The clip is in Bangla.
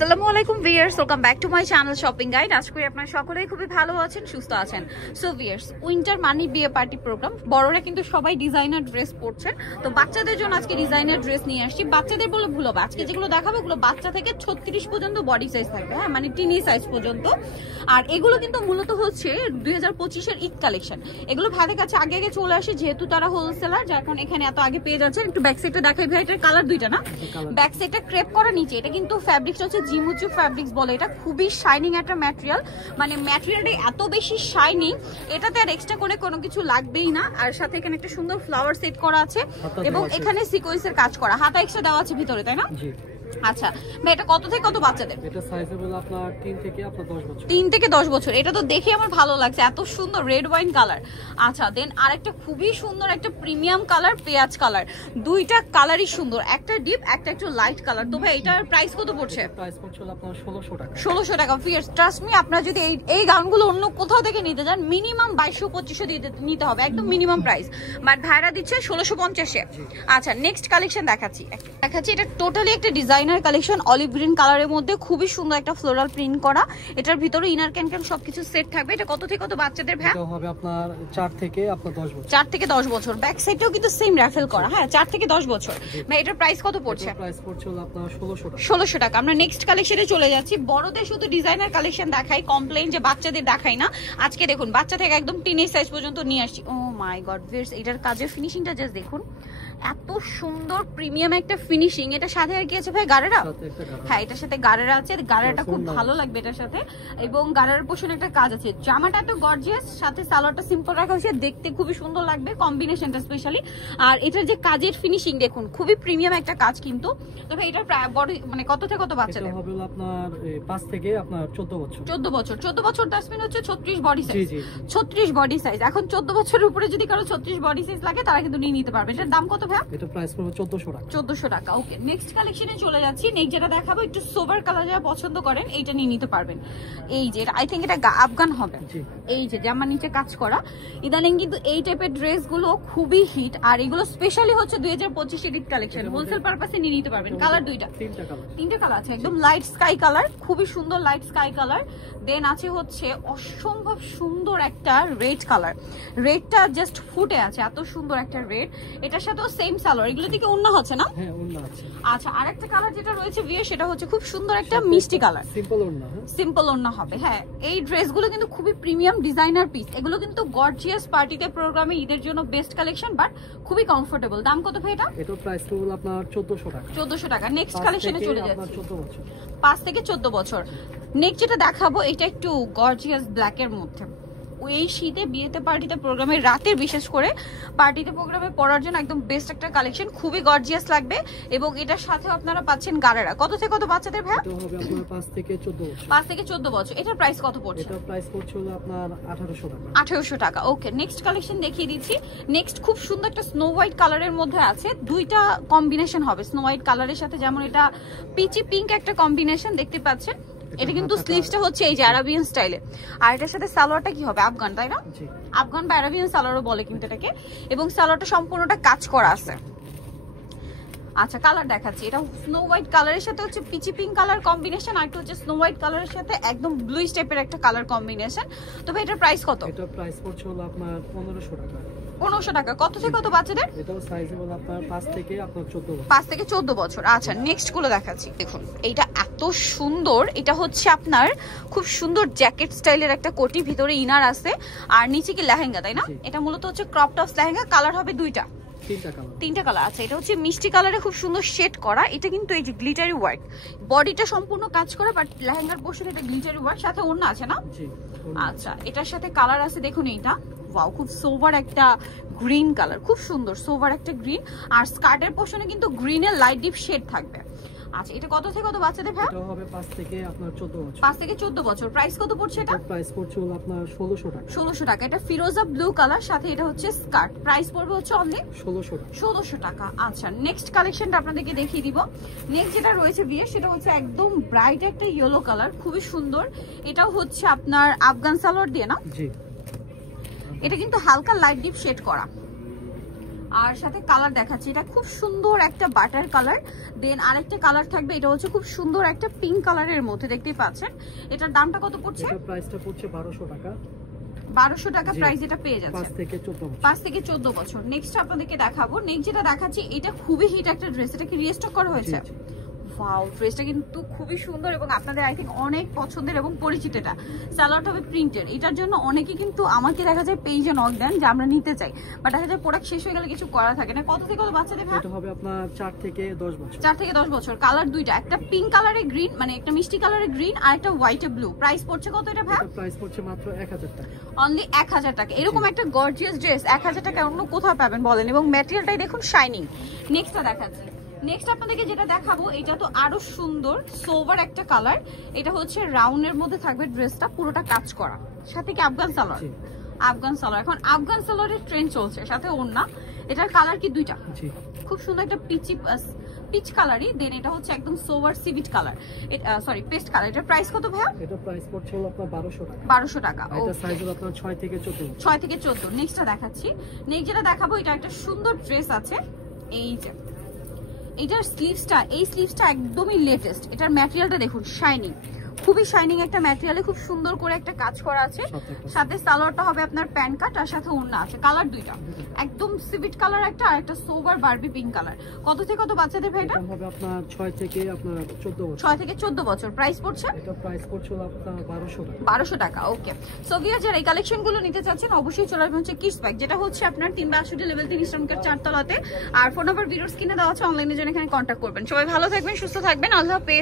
আসসালামু আলাইকুম viewers, welcome back to my channel shopping guide. আশা করি আপনারা সকলেই খুবই ভালো আছেন, সুস্থ আছেন। সো ভিউয়ার্স, উইন্টার মানি বিয়ে পার্টি প্রোগ্রাম, বড়রা কিন্তু সবাই ডিজাইনার ড্রেস পরছেন, তো বাচ্চাদের জন্য আজকে ডিজাইনার ড্রেস নিয়ে আসছি। বাচ্চাদের বলে ভুল হবে, আজকে যেগুলো দেখাবো এগুলো বাচ্চা থেকে 36 পর্যন্ত বডি সাইজ থাকবে, হ্যাঁ মানে টিনি সাইজ পর্যন্ত। আর এগুলো কিন্তু মূলত হচ্ছে 2025-এর ঈদ কালেকশন। এগুলো ভাইদের কাছে আগে আগে চলে আসে, যেহেতু তারা হোলসেলার, যার কারণে এখানে এত আগে পেয়ে যাচ্ছেন। একটু ব্যাক সাইডটা দেখাই ভাই, এটার কালার দুইটা না, ব্যাক সাইডটা ক্রেপ করা, নিচে এটা কিন্তু ফ্যাব্রিক্স হচ্ছে জিমুচু ফ্যাব্রিক্স বলে। এটা খুবই শাইনিং একটা ম্যাটেরিয়াল, মানে ম্যাটেরিয়ালটা এত বেশি শাইনিং, এটাতে আর এক্সট্রা করে কোনো কিছু লাগবেই না। আর সাথে এখানে একটা সুন্দর ফ্লাওয়ার সেট করা আছে এবং এখানে সিকোয়েন্সের কাজ করা, হাতা এক্সট্রা দেওয়া আছে ভিতরে, তাই না? আচ্ছা ভাই, এটা কত থেকে কত বাচ্চাদের? এটা সাইজেবল আপনার 3 থেকে 10 বছর। 3 থেকে 10 বছর। এটা তো দেখে আমার ভালো লাগছে, এত সুন্দর রেড ওয়াইন কালার। আচ্ছা দেন আরেকটা খুবই সুন্দর একটা প্রিমিয়াম কালার, পেঁয়াজ কালার। দুইটা কালারই সুন্দর, একটা ডিপ একটা একটু লাইট কালার। তো ভাই এটার প্রাইস কত পড়ছে? প্রাইস পড়ছে আপনার 1600 টাকা। 1600 টাকা। ফিয়ার্স ট্রাস্ট মি, আপনারা যদি এই গাউনগুলো অন্য কোথাও থেকে নিতে যান মিনিমাম 2200-2500 দিয়ে নিতে হবে, একদম মিনিমাম প্রাইস। বাট ভাইরা দিচ্ছে 1650-এ। আচ্ছা নেক্সট কালেকশন দেখাচ্ছি। এটা টোটালি একটা ডিজাইনার কালেকশন, অলিভ গ্রিন কালারের মধ্যে খুবই সুন্দর একটা ফ্লোরাল প্রিন্ট করা। এটার ভিতরে ইনার ক্যান সবকিছু সেট থাকবে। এটা কত থেকে কত বাচ্চাদের ভাই? এটা হবে আপনার 4 থেকে 10 বছর। 4 থেকে 10 বছর। ব্যাক সাইডেও কিন্তু সেম রাফেল করা, হ্যাঁ 4 থেকে 10 বছর। ভাই এটার প্রাইস কত পড়ছে? প্রাইস পড়ছে আপনার 1600 টাকা। 1600 টাকা। আমরা নেক্সট কালেকশনে চলে যাচ্ছি। বড়দের শুধু ডিজাইনার কালেকশন দেখাই, কমপ্লেইন যে বাচ্চাদের দেখাই না। আজকে দেখুন বাচ্চা থেকে একদম টিনেজ সাইজ পর্যন্ত নিয়ে আসছি। ও মাই গড ভিউয়ার্স, এটার কাজের ফিনিশিংটা জাস্ট দেখুন, এত সুন্দর প্রিমিয়াম একটা ফিনিশিং। এটা সাথে আর কি আছে ভাই? গারেরা। হ্যাঁ এটার সাথে গারেরা আছে, গারেরাটা খুব ভালো লাগবে এটার সাথে। এবং গারের পোর্শনে একটা কাজ আছে। জামাটা একটু গর্জিয়াস, সাথে সালোয়ারটা সিম্পল রাখা হয়েছে, দেখতে খুবই সুন্দর লাগবে কম্বিনেশনটা স্পেশালি। আর এটার যে কাজের ফিনিশিং দেখুন, খুবই প্রিমিয়াম একটা কাজ কিন্তু। তো ভাই এটার বডি মানে কত থেকে কত বাচ্চাদের? এটা হবে আপনার 5 থেকে 14 বছর। 14 বছর। 14 বছর দ্যাটস মিন হচ্ছে 36 বডি সাইজ। 36 body size. এখন 14 বছরের উপরে যদি কারো 36 বডি সাইজ লাগে তারা কিন্তু নিয়ে নিতে পারবে। এটার দাম কত ভাই? এটা প্রাইস পড়বে 1400 টাকা। 1400 টাকা। ওকে নেক্সট কালেকশনে চলে যাচ্ছি। নেক্সট যেটা দেখাবো একটু সোবার কালার, যারা পছন্দ করেন এইটা নিয়ে নিতে পারবেন। এই যে আই থিংক এটা আফগান হবে। এই যে জামা নিচে কাজ করা। ইদানিং কিন্তু এই টাইপের ড্রেস গুলো খুবই হিট, আর এগুলো স্পেশালি হচ্ছে 2025-এর ঈদ কালেকশন, হোলসেল পারপাসে নিয়ে নিতে পারবেন। কালার দুইটা, তিনটা কালার আছে, একদম লাইট স্কাই কালার, খুবই সুন্দর লাইট স্কাই কালার। দেন আছে হচ্ছে অসম্ভব সুন্দর একটা রেড কালার, রেডটা জাস্ট ফুটে আছে, এত সুন্দর একটা রেড। এটার সাথেও সেম সালোয়ার, এগুলো থেকে ওন্না হচ্ছে না? হ্যাঁ ওন্না আছে। আচ্ছা আরেকটা কালার যেটা রয়েছে ভিউ, সেটা হচ্ছে খুব সুন্দর একটা মিষ্টি কালার, সিম্পল ওন্না। সিম্পল ওন্না হবে। হ্যাঁ এই ড্রেসগুলো কিন্তু খুবই প্রিমিয়াম ডিজাইনার পিস, এগুলো কিন্তু গর্জিয়াস পার্টিতে প্রোগ্রামে ঈদের জন্য বেস্ট কালেকশন, বাট খুবই কমফোর্টেবল। দাম কত ভাই এটা? এটা প্রাইস পড়বে আপনার 1400 টাকা। 1400 টাকা। নেক্সট কালেকশনে চলে যাচ্ছি। 14 বছর। 5 থেকে 14 বছর। নেক্সট যেটা দেখাবো এটা একটু গর্জিয়াস ব্ল্যাক এর মধ্যে। এই শীতে বিয়েতে পার্টিতে প্রোগ্রামে রাতের বিশেষ করে পার্টিতে প্রোগ্রামে পরার জন্য একদম বেস্ট একটা কালেকশন, খুবই গর্জিয়াস লাগবে। এবং এটার সাথে আপনারা পাচ্ছেন গারেরা। কত থেকে কত বাচ্চাদের ভাই? এটা হবে আপনার 5 থেকে 14 বছর। 5 থেকে 14 বছর। এটার প্রাইস কত পড়ছে? এটা প্রাইস পড়ছে আপনার 1800 টাকা। 1800 টাকা। ওকে নেক্সট কালেকশন দেখিয়ে দিচ্ছি। নেক্সট খুব সুন্দর একটা স্নো হোয়াইট কালারের মধ্যে আছে, দুইটা কম্বিনেশন হবে স্নো হোয়াইট কালারের সাথে, যেমন এটা পিচি পিঙ্ক একটা কম্বিনেশন দেখতে পাচ্ছেন। এটা কিন্তু স্লিভসটা হচ্ছে এই যে আরাবিয়ান স্টাইলে, আর এটার সাথে সালোয়ারটা কি হবে? আফগান, তাই না? আফগান বা আরাবিয়ান সালোয়ারও বলে কিন্তু এটাকে। এবং সালোয়ারটা সম্পূর্ণটা কাজ করা আছে। আচ্ছা কালার দেখাচ্ছি। এটা স্নো হোয়াইট কালারের সাথে হচ্ছে পিচি পিঙ্ক কালার কম্বিনেশন, আর একটা হচ্ছে স্নো হোয়াইট কালারের সাথে একদম ব্লু টাইপের একটা কালার কম্বিনেশন। তো ভাই এটার প্রাইস কত? এটা প্রাইস পড়ছে আপনার 1500 টাকা। 1500 টাকা। কত থেকে কত বাচ্চাদের? এটাও সাইজেবল আপনার 5 থেকে 14 বছর। 5 থেকে 14 বছর। আচ্ছা নেক্সট গুলো দেখাচ্ছি। দেখুন এইটা এত সুন্দর, এটা হচ্ছে আপনার খুব সুন্দর জ্যাকেট স্টাইলের একটা কোটি, ভিতরে ইনার আছে আর নিচে কি লেহেঙ্গা, তাই না? এটা মূলত হচ্ছে ক্রপ টপস লেহেঙ্গা। কালার হবে দুইটা, তিনটা কালার আছে। এটা হচ্ছে মিষ্টি কালারে খুব সুন্দর শেড করা। এটা কিন্তু এই যে গ্লিটারি ওয়ার্ক, বডিটা সম্পূর্ণ কাজ করা, বাট লেহেঙ্গার পোর্শন এটা গ্লিটারি ওয়ার্ক, সাথে ওড়না আছে না? আচ্ছা এটার সাথে কালার আছে দেখুন, এইটা ওয়াও খুব সোভার একটা গ্রিন কালার, খুব সুন্দর সোভার একটা গ্রিন। আর স্কার্টের পোর্শনে কিন্তু গ্রিনের লাইট ডিপ শেড থাকবে। আচ্ছা এটা কত থেকে কত বাচ্চাদের ভাই? এটা হবে 5 থেকে 14 বছর। 5 থেকে 14 বছর। প্রাইস কত পড়ছে এটা? প্রাইস পড়ছে আপনার 1600 টাকা। 1600 টাকা। এটা ফিরোজা ব্লু কালার, সাথে এটা হচ্ছে স্কার্ট। প্রাইস পড়বে হচ্ছে অনলি 1600 টাকা। আচ্ছা নেক্সট কালেকশনটা আপনাদেরকে দেখিয়ে দিব। নেক্সট যেটা রয়েছে বিয়ে, সেটা হচ্ছে একদম ব্রাইট একটা ইয়েলো কালার, খুবই সুন্দর। এটাও হচ্ছে আপনার আফগান সালোয়ার দিয়ে না? জি। এটা কিন্তু হালকা লাইট ডিপ শেড করা, আর সাথে কালার দেখাচ্ছি, এটা খুব সুন্দর একটা বাটার কালার। দেন আরেকটা কালার থাকবে, এটা হচ্ছে খুব সুন্দর একটা পিঙ্ক কালারের মধ্যে, দেখতেই পাচ্ছেন। এটার দামটা কত পড়ছে? এটা প্রাইসটা পড়ছে 1200 টাকা। 1200 টাকা প্রাইস এটা পেয়ে যাচ্ছে 5 থেকে 14 বছর। 5 থেকে 14 বছর। নেক্সট আপনাদেরকে দেখাবো, নেক্সট যেটা দেখাচ্ছি এটা খুবই হিট একটা ড্রেস, এটা কি রিস্টক করা হয়েছে? ওয়াও, ড্রেসটা কিন্তু খুবই সুন্দর এবং আপনাদের আই থিঙ্ক অনেক পছন্দের এবং পরিচিত। এটা সালোয়ারটা হবে প্রিন্টেড, এটার জন্য অনেকে কিন্তু আমাকে দেখা যায় পেজে নক দেন যে আমরা নিতে চাই, বাট দেখা যায় প্রোডাক্ট শেষ হয়ে গেলে কিছু করা থাকে না। কত থেকে কত বাচ্চাদের? এটা হবে আপনার 4 থেকে 10 বছর। 4 থেকে 10 বছর। কালার দুইটা, একটা পিঙ্ক কালারে গ্রিন, মানে একটা মিষ্টি কালারে গ্রিন, আর একটা হোয়াইটে ব্লু। প্রাইস পড়ছে কত এটা ভাই? এটা প্রাইস পড়ছে মাত্র 1000 টাকা। অনলি 1000 টাকা। এরকম একটা গর্জিয়াস ড্রেস 1000 টাকা অন্য কোথাও পাবেন বলেন? এবং ম্যাটেরিয়ালটাই দেখুন শাইনিং। নেক্সটটা দেখাচ্ছি, নেক্সট আপনাদেরকে যেটা দেখাবো এটা তো আরো সুন্দর সোভার একটা কালার। এটা হচ্ছে রাউন্ডের মধ্যে থাকবে, ড্রেসটা পুরোটা কাজ করা, সাথে কি আফগান সালোয়ার। আফগান সালোয়ার, এখন আফগান সালোয়ারের ট্রেন্ড চলছে, সাথে ওড়না। এটার কালার কি দুইটা? খুব সুন্দর একটা পিচ কালারই। দেন এটা হচ্ছে একদম সোভার সিভিট কালার, সরি পেস্ট কালার। এটার প্রাইস কত ভাইয়া? এটা প্রাইস পড়ছে হলো আপনার 1200 টাকা। 1200 টাকা। এটা সাইজ হলো আপনার 6 থেকে 14। 6 থেকে 14। নেক্সটটা দেখাচ্ছি, নেক্সট যেটা দেখাবো এটা একটা সুন্দর ড্রেস আছে। এই যে এটার স্লিভসটা, এই স্লিভসটা একদমই লেটেস্ট। এটার ম্যাটেরিয়ালটা দেখুন শাইনিং, খুবই শাইনিং একটা ম্যাটেরিয়ালে খুব সুন্দর করে একটা কাজ করা আছে। সাথে সালোয়ারটা হবে আপনার প্যান্ট কাট, আর সাথে ওড়না আছে। কালার দুইটা, একদম সিভিট কালার একটা, আর একটা সোভার বারবি পিঙ্ক কালার। কত থেকে কত বাচ্চাদের ভাই? এটা হবে আপনার 6 থেকে আপনার 14 বছর। 6 থেকে 14 বছর। প্রাইস পড়ছে? এটা প্রাইস পড়ছে আপনার 1200 টাকা। 1200 টাকা। ওকে, সো ভিউয়ার যারা এই কালেকশনগুলো নিতে চাচ্ছেন অবশ্যই চলে আসবেন হচ্ছে কিডস ব্যাগ, যেটা হচ্ছে আপনার 362 লেভেল 3 ইসলামকের 4 তলাতে। আর ফোন নাম্বার ভিডিওর স্ক্রিনে দেওয়া আছে, অনলাইনে জন্য এখানে কন্ট্যাক্ট করবেন। সবাই ভালো থাকবেন, সুস্থ থাকবেন, আল্লাহ হাফেজ।